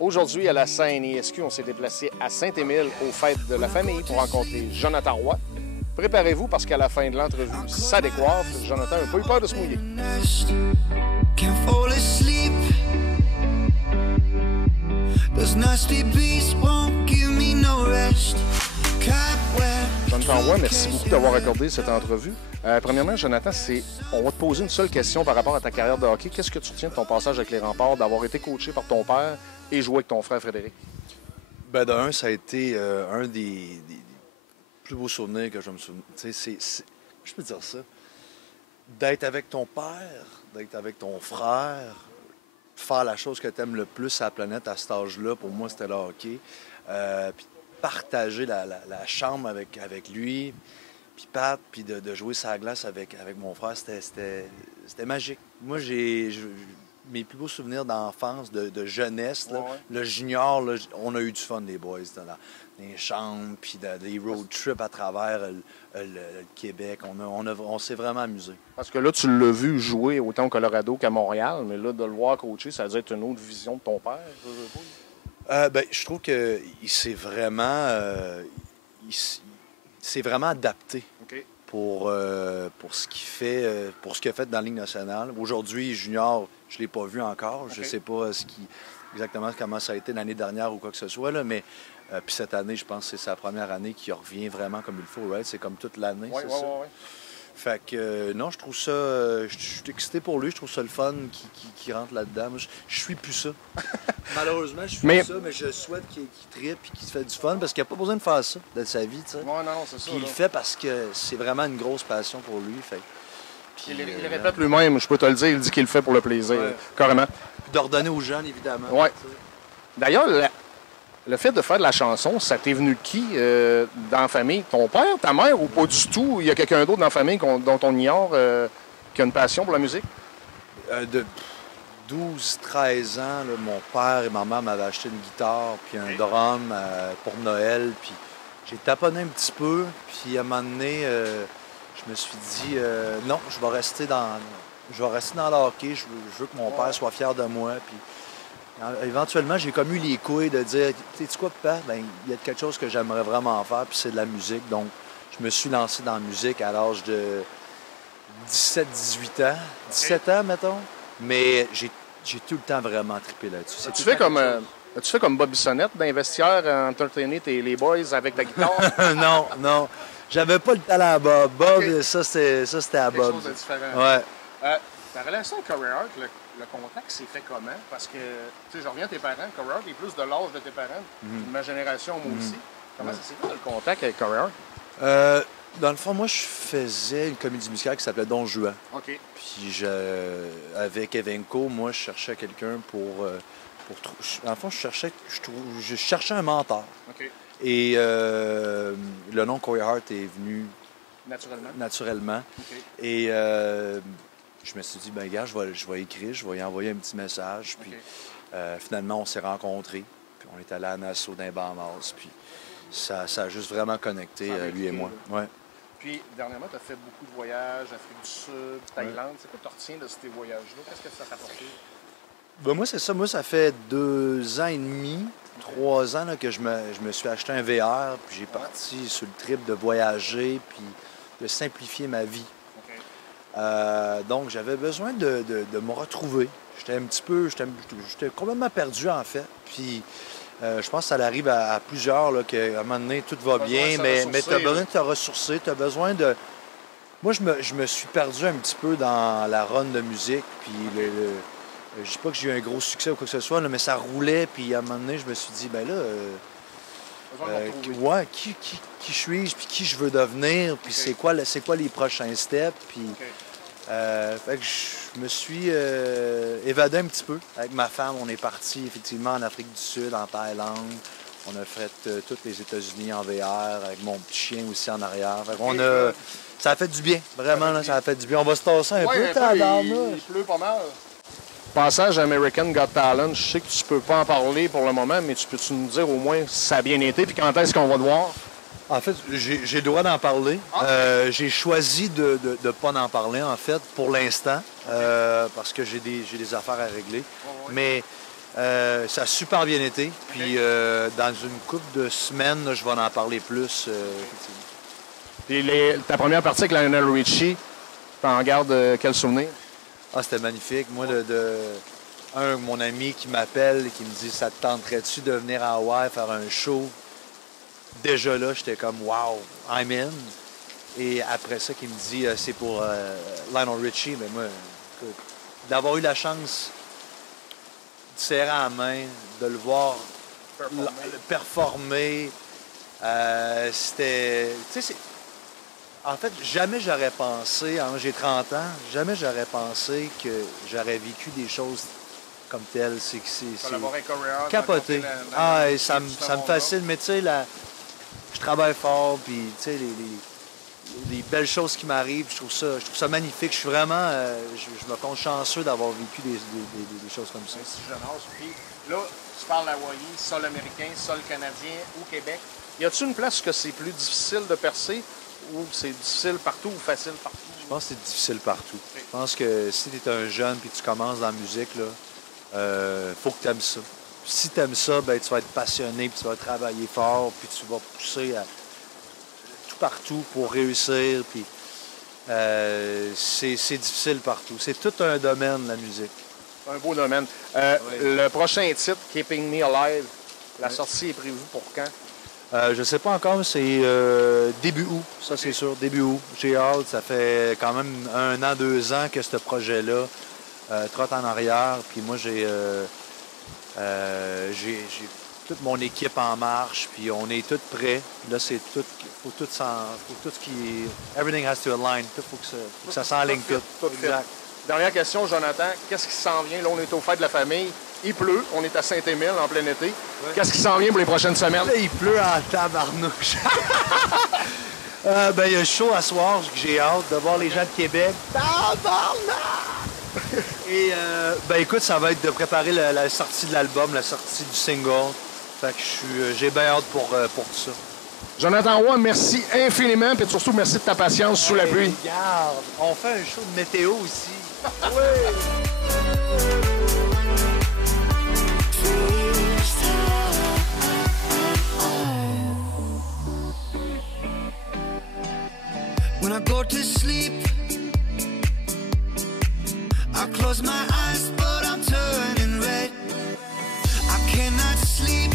Aujourd'hui, à la scène ISQ, on s'est déplacé à Saint-Émile aux fêtes de la famille pour rencontrer Jonathan Roy. Préparez-vous parce qu'à la fin de l'entrevue, ça décoiffe. Jonathan n'a pas eu peur de se mouiller. Jonathan Roy, merci beaucoup d'avoir accordé cette entrevue. Premièrement, Jonathan, on va te poser une seule question par rapport à ta carrière de hockey. Qu'est-ce que tu retiens de ton passage avec les Remparts, d'avoir été coaché par ton père et joué avec ton frère Frédéric? Ben, d'un, ça a été un des plus beaux souvenirs que je me souviens. Je peux dire ça. D'être avec ton père, d'être avec ton frère, faire la chose que tu aimes le plus à la planète à cet âge-là, pour moi, c'était le hockey. Puis partager la chambre avec lui, puis Pat, puis de jouer sur la glace avec mon frère, c'était magique. Moi, mes plus beaux souvenirs d'enfance, de jeunesse, là, le junior, là, on a eu du fun, les boys, dans les chambres, puis des road trips à travers le Québec. On s'est vraiment amusé. Parce que là, tu l'as vu jouer autant au Colorado qu'à Montréal, mais là, de le voir coacher, ça a dû être une autre vision de ton père, je trouve qu'il s'est vraiment, adapté pour ce qu'il fait, pour ce qu'il a fait dans la Ligue nationale. Aujourd'hui, junior, je ne l'ai pas vu encore. Je ne sais pas exactement comment ça a été l'année dernière ou quoi que ce soit, là, mais puis cette année, je pense que c'est sa première année qui revient vraiment comme il faut. Right? C'est comme toute l'année, c'est ça? Oui. Fait que, non, je trouve ça... je suis excité pour lui. Je trouve ça le fun qu'il rentre là-dedans. Moi, je suis plus ça. Malheureusement, je suis plus ça, mais je souhaite qu'il trippe et qu'il se fait du fun parce qu'il n'a pas besoin de faire ça de sa vie, tu sais. Non, c'est ça. Puis il le fait parce que c'est vraiment une grosse passion pour lui. Fait. Puis, il répète lui-même, je peux te le dire, il dit qu'il le fait pour le plaisir, carrément. Puis d'ordonner aux jeunes, évidemment. Oui. D'ailleurs, le fait de faire de la chanson, ça t'est venu de qui dans la famille? Ton père, ta mère ou pas du tout? Il y a quelqu'un d'autre dans la famille dont on ignore qui a une passion pour la musique? De 12-13 ans, là, mon père et ma mère m'avaient acheté une guitare puis un drum pour Noël. Puis j'ai taponné un petit peu. Puis à un moment donné, je me suis dit non, je vais rester dans le hockey. Je veux que mon père soit fier de moi. Puis éventuellement, j'ai comme eu les couilles de dire, tu sais quoi, papa, il y a quelque chose que j'aimerais vraiment faire, puis c'est de la musique. Donc, je me suis lancé dans la musique à l'âge de 17-18 ans. 17 ans, mettons. Mais j'ai tout le temps vraiment trippé là-dessus. Tu fais comme Bob Bissonnette d'investisseur, entertainer les boys avec ta guitare? Non. J'avais pas le talent à Bob. Bob, ça, c'était à Bob. Quelque chose de différent. Ouais. Ta relation avec Corey Hart, le contact s'est fait comment? Parce que, tu sais, je reviens à tes parents. Corey Hart est plus de l'âge de tes parents, de ma génération, moi aussi. Comment ça s'est fait, le contact avec Corey Hart? Dans le fond, moi, je faisais une comédie musicale qui s'appelait Don Juan. OK. Puis, avec Evenco, moi, je cherchais quelqu'un pour en fond, je cherchais un mentor. OK. Et le nom Corey Hart est venu naturellement. Okay. Et je me suis dit, gars, je vais écrire, je vais y envoyer un petit message. Puis finalement, on s'est rencontrés. Puis on est allé à Nassau, dans les Bahamas. Puis ça a juste vraiment connecté, lui et moi. Ouais. Puis, dernièrement, tu as fait beaucoup de voyages, Afrique du Sud, Thaïlande. C'est quoi que tu retiens de ces voyages-là? Qu'est-ce que ça t'a apporté? Moi, c'est ça. Moi, ça fait 2 ans et demi, 3 ans là, que je me suis acheté un VR. Puis j'ai parti sur le trip de voyager, puis de simplifier ma vie. Donc, j'avais besoin de me retrouver. J'étais complètement perdu, en fait. Puis, je pense que ça arrive à plusieurs, là, qu'à un moment donné, tout va bien, mais tu as besoin de te ressourcer. Tu as besoin de... Moi, je me suis perdu un petit peu dans la run de musique. Puis, je dis pas que j'ai eu un gros succès ou quoi que ce soit, là, mais ça roulait. Puis, à un moment donné, je me suis dit, qui suis-je, puis qui je veux devenir, puis c'est quoi les prochains steps, puis fait que je me suis évadé un petit peu. Avec ma femme, on est parti effectivement en Afrique du Sud, en Thaïlande. On a fait tous les États-Unis en VR, avec mon petit chien aussi en arrière. Fait qu'on ça a fait du bien, vraiment, là, ça a fait du bien. On va se tasser un peu, il pleut pas mal. Passage à American Got Talent, je sais que tu peux pas en parler pour le moment, mais tu peux-tu nous dire au moins si ça a bien été, puis quand est-ce qu'on va te voir? En fait, j'ai le droit d'en parler. J'ai choisi de ne pas en parler, en fait, pour l'instant, parce que j'ai des affaires à régler. Mais ça a super bien été. Puis dans une couple de semaines, là, je vais en parler plus. Puis ta première partie avec Lionel Richie, t'en gardes quel souvenir? Ah, c'était magnifique. Moi, mon ami qui m'appelle et qui me dit « Ça te tenterait-tu de venir à Hawaï faire un show? » Déjà là, j'étais comme « Wow, I'm in ». Et après ça, qui me dit « C'est pour Lionel Richie ». Mais moi, écoute, d'avoir eu la chance de serrer la main, de le voir performer, c'était... Tu sais, en fait, jamais j'aurais pensé, j'ai 30 ans, jamais j'aurais pensé que j'aurais vécu des choses comme telles. C'est capoté. Ça me fascine, mais tu sais, je travaille fort, puis tu sais, les belles choses qui m'arrivent, je trouve ça magnifique. Je suis vraiment, je me compte chanceux d'avoir vécu des choses comme ça. Si jeune âge, puis là, tu parles hawaïen, sol américain, sol canadien ou Québec. Y a-t-il une place que c'est plus difficile de percer? Ou c'est difficile partout ou facile partout? Je pense que c'est difficile partout. Je pense que si tu es un jeune et tu commences dans la musique, faut que tu aimes ça. Si tu aimes ça, ben, tu vas être passionné, puis tu vas travailler fort, puis tu vas pousser tout partout pour réussir. Puis, c'est difficile partout. C'est tout un domaine, la musique. Un beau domaine. Le prochain titre, Keeping Me Alive, la sortie est prévue pour quand? Je ne sais pas encore, c'est début août, ça c'est sûr, début août. J'ai hâte, ça fait quand même 1 an, 2 ans que ce projet-là trotte en arrière. Puis moi, j'ai toute mon équipe en marche, puis on est tous prêts. Là, c'est tout, faut tout ce qui... Everything has to align, faut que ça s'enligne tout. Exact. Dernière question, Jonathan, qu'est-ce qui s'en vient? Là, on est au fête de la famille. Il pleut, on est à Saint-Émile en plein été. Ouais. Qu'est-ce qui s'en vient pour les prochaines semaines? Là, il pleut en tabarnouche. Il y a un show à soir, j'ai hâte de voir les gens de Québec. Et écoute, ça va être de préparer la sortie de l'album, la sortie du single. Fait que j'ai bien hâte pour tout ça. Jonathan Roy, merci infiniment, et surtout merci de ta patience sous la pluie. Regarde, on fait un show de météo aussi. Oui! When I go to sleep, I close my eyes, but I'm turning red. I cannot sleep